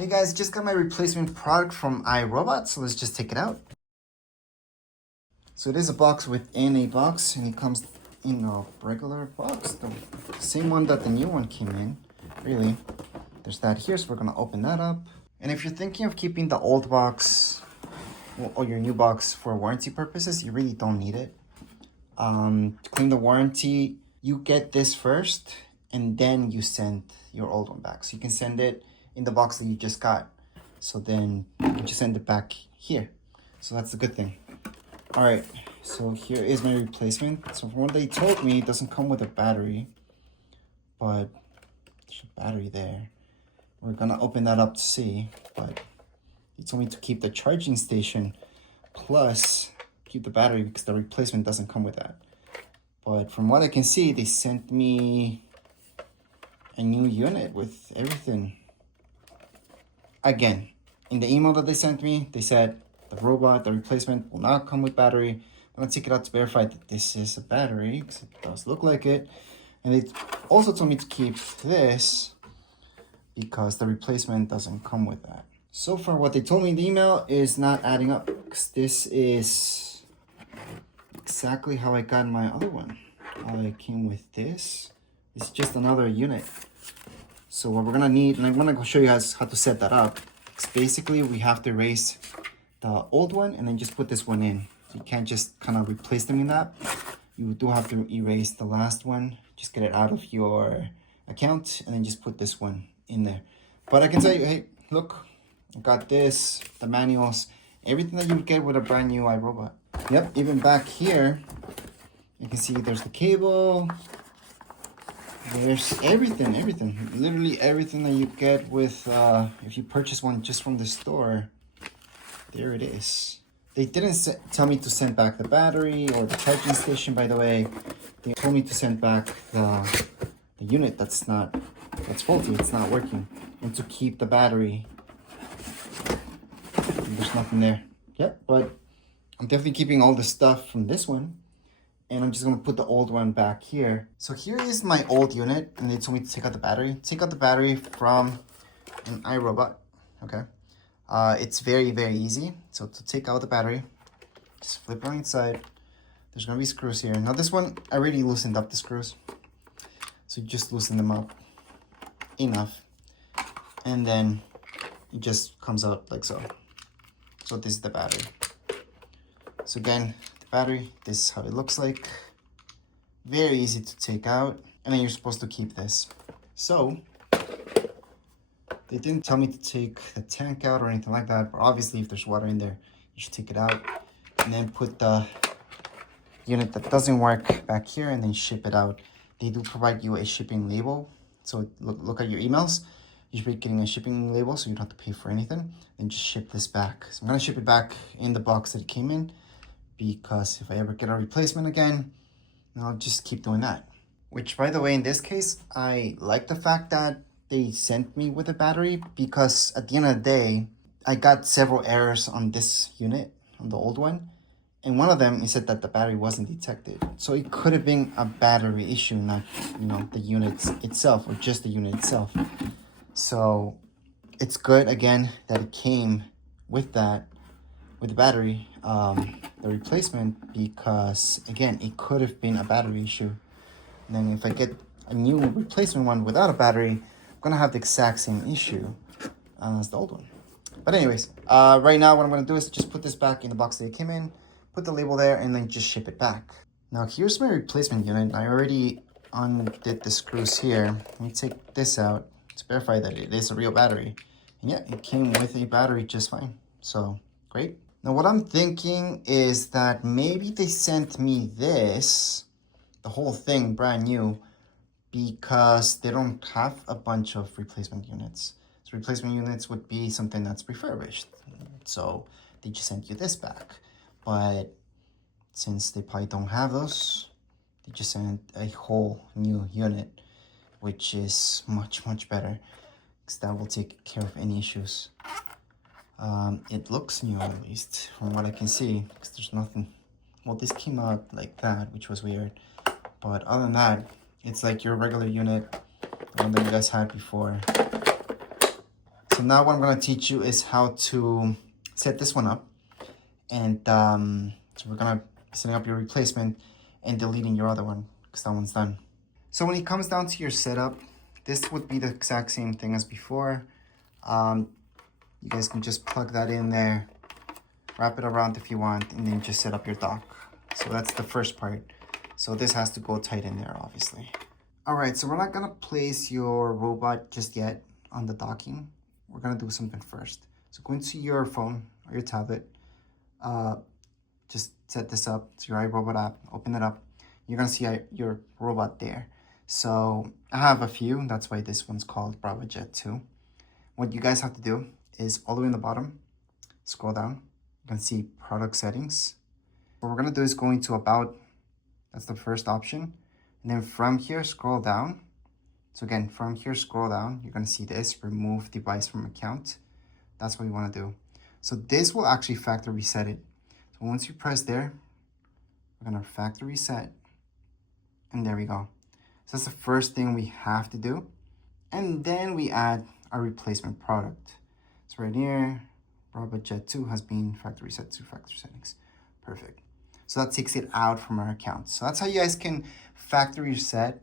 Hey guys, just got my replacement product from iRobot, so let's just take it out. So it is a box within a box, and it comes in a regular box, the same one that the new one came in, really. There's that here, so we're gonna open that up. And if you're thinking of keeping the old box or your new box for warranty purposes, you really don't need it. To claim the warranty, you get this first, and then you send your old one back. So you can send it in the box that you just got. So then you just send it back here. So that's the good thing. All right, so here is my replacement. So from what they told me, it doesn't come with a battery, but there's a battery there. We're gonna open that up to see, but they told me to keep the charging station plus keep the battery because the replacement doesn't come with that. But from what I can see, they sent me a new unit with everything. Again, in the email that they sent me, they said the robot, the replacement, will not come with battery. I'm gonna take it out to verify that this is a battery, because it does look like it. And they also told me to keep this because the replacement doesn't come with that. So far, what they told me in the email is not adding up, because this is exactly how I got my other one. I came with this. It's just another unit. So what we're gonna need, and I'm gonna show you guys how to set that up. Because basically we have to erase the old one and then just put this one in. So you can't just kind of replace them in that. You do have to erase the last one. Just get it out of your account and then just put this one in there. But I can tell you, hey, look, I got this, the manuals, everything that you would get with a brand new iRobot. Yep, even back here, you can see there's the cable. There's everything, literally everything that you get with, if you purchase one just from the store, there it is. They didn't tell me to send back the battery or the charging station, by the way. They told me to send back the unit that's faulty, it's not working. And to keep the battery. And there's nothing there. Yep, but I'm definitely keeping all the stuff from this one. And I'm just gonna put the old one back here. So here is my old unit, and they told me to take out the battery. Take out the battery from an iRobot, okay? It's very, very easy. So to take out the battery, just flip it on its side. There's gonna be screws here. Now this one, I already loosened up the screws. So you just loosen them up enough. And then it just comes out like so. So this is the battery. So again, battery, this is how it looks like. Very easy to take out, and then you're supposed to keep this. So they didn't tell me to take the tank out or anything like that, but obviously if there's water in there, you should take it out and then put the unit that doesn't work back here and then ship it out. They do provide you a shipping label, so look at your emails. You should be getting a shipping label so you don't have to pay for anything. Then just ship this back. So I'm gonna ship it back in the box that it came in, because if I ever get a replacement again, I'll just keep doing that. Which, by the way, in this case, I like the fact that they sent me with a battery, because at the end of the day, I got several errors on this unit, on the old one. And one of them, it said that the battery wasn't detected. So it could have been a battery issue, not, the unit itself, or just the unit itself. So it's good, again, that it came with that, with the battery, the replacement, because again, it could have been a battery issue. And then if I get a new replacement one without a battery, I'm gonna have the exact same issue as the old one. But anyways, right now what I'm gonna do is just put this back in the box that it came in, put the label there, and then just ship it back. Now here's my replacement unit. I already undid the screws here. Let me take this out to verify that it is a real battery. And yeah, it came with a battery just fine. So great. Now what I'm thinking is that maybe they sent me this, the whole thing brand new, because they don't have a bunch of replacement units. So replacement units would be something that's refurbished. So they just sent you this back. But since they probably don't have those, they just sent a whole new unit, which is much, much better, because that will take care of any issues. It looks new, at least from what I can see, because there's nothing. Well, this came out like that, which was weird, but other than that, it's like your regular unit, the one that you guys had before. So now what I'm gonna teach you is how to set this one up. And so we're gonna be setting up your replacement and deleting your other one because that one's done. So when it comes down to your setup, this would be the exact same thing as before. You guys can just plug that in there, wrap it around if you want, and then just set up your dock. So that's the first part. So this has to go tight in there, obviously. All right, so we're not gonna place your robot just yet on the docking. We're gonna do something first. So go into your phone or your tablet, just set this up. It's your iRobot app, open it up. You're gonna see your robot there. So I have a few, that's why this one's called Braava Jet 2. What you guys have to do is all the way in the bottom, scroll down, you can see product settings. What we're gonna do is go into about, that's the first option. And then from here, scroll down. So again, from here, scroll down, you're gonna see this, remove device from account. That's what you wanna do. So this will actually factory reset it. So once you press there, we're gonna factory reset, and there we go. So that's the first thing we have to do. And then we add our replacement product. So right here, Robot Jet 2 has been factory reset to factory settings. Perfect. So that takes it out from our account. So that's how you guys can factory reset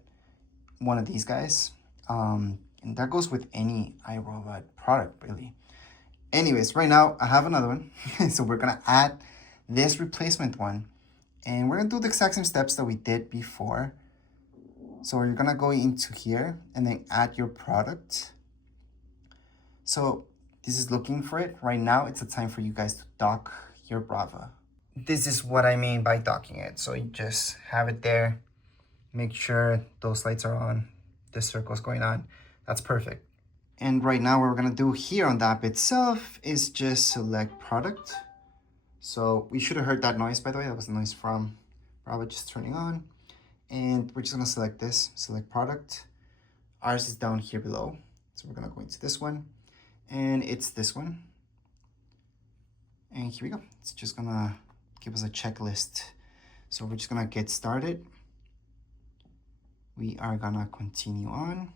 one of these guys. And that goes with any iRobot product, really. Anyways, right now I have another one. So we're gonna add this replacement one. And we're gonna do the exact same steps that we did before. So you're gonna go into here and then add your product. So this is looking for it. Right now, it's a time for you guys to dock your Braava. This is what I mean by docking it. So you just have it there. Make sure those lights are on. This circle's going on. That's perfect. And right now, what we're gonna do here on the app itself is just select product. So we should have heard that noise, by the way. That was the noise from Braava just turning on. And we're just gonna select this, select product. Ours is down here below. So we're gonna go into this one. And it's this one. And here we go. It's just gonna give us a checklist. So we're just gonna get started. We are gonna continue on.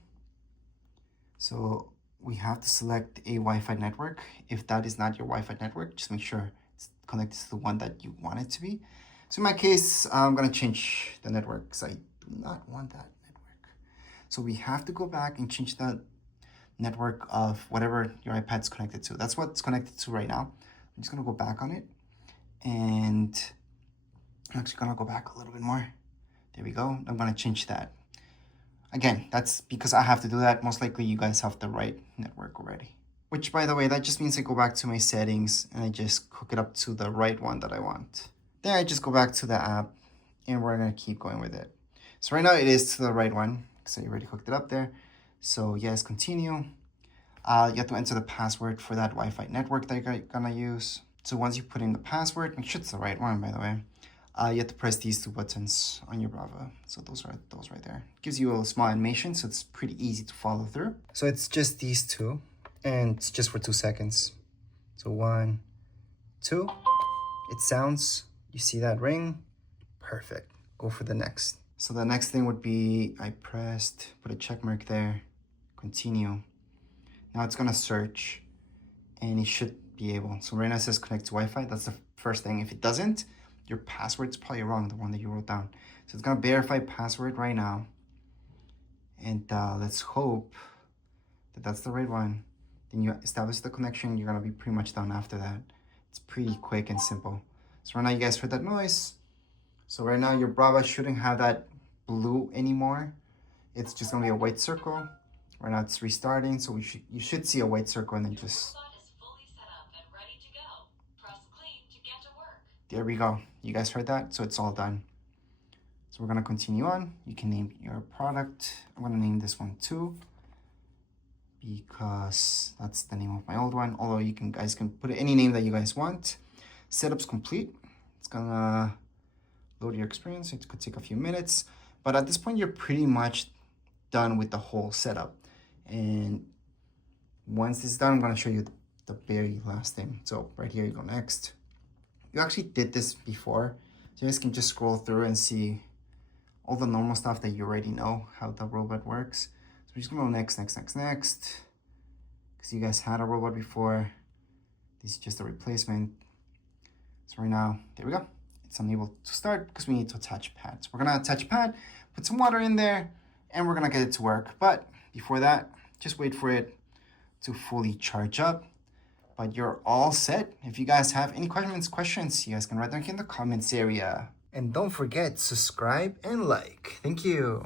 So we have to select a Wi-Fi network. If that is not your Wi-Fi network, just make sure it's connected to the one that you want it to be. So in my case, I'm gonna change the network because I do not want that network. So we have to go back and change the network of whatever your iPad's connected to. That's what it's connected to right now. I'm just gonna go back on it, and I'm actually gonna go back a little bit more. There we go. I'm gonna change that. Again, that's because I have to do that. Most likely you guys have the right network already. Which, by the way, that just means I go back to my settings and I just hook it up to the right one that I want. Then I just go back to the app and we're gonna keep going with it. So right now it is to the right one because I already hooked it up there. So yes, continue. You have to enter the password for that Wi-Fi network that you're gonna use. So once you put in the password, make sure it's the right one, by the way. You have to press these two buttons on your Braava. So those are those right there. Gives you a small animation, so it's pretty easy to follow through. So it's just these two, and it's just for 2 seconds. So 1, 2. It sounds. You see that ring? Perfect. Go for the next. So the next thing would be I pressed, put a check mark there, continue. Now it's gonna search, and it should be able. So right now it says connect to Wi-Fi. That's the first thing. If it doesn't, your password's probably wrong, the one that you wrote down. So it's gonna verify password right now. And let's hope that that's the right one. Then you establish the connection, you're gonna be pretty much done after that. It's pretty quick and simple. So right now you guys heard that noise. So right now your Braava shouldn't have that blue anymore. It's just gonna be a white circle. Right now it's restarting, so you should see a white circle and then just... There we go. You guys heard that? So it's all done. So we're gonna continue on. You can name your product. I'm gonna name this one too, because that's the name of my old one. Although you guys can put any name that you guys want. Setup's complete. It's gonna load your experience. It could take a few minutes, but at this point you're pretty much done with the whole setup. And once this is done, I'm gonna show you the very last thing. So right here you go next. You actually did this before, so you guys can just scroll through and see all the normal stuff that you already know, how the robot works. So we're just gonna go next, next, next, next. because you guys had a robot before. This is just a replacement. So right now, there we go. It's unable to start because we need to attach a pad. So we're gonna attach a pad, put some water in there, and we're gonna get it to work. But before that, just wait for it to fully charge up. But you're all set. If you guys have any questions, you guys can write them in the comments area. And don't forget, subscribe and like. Thank you.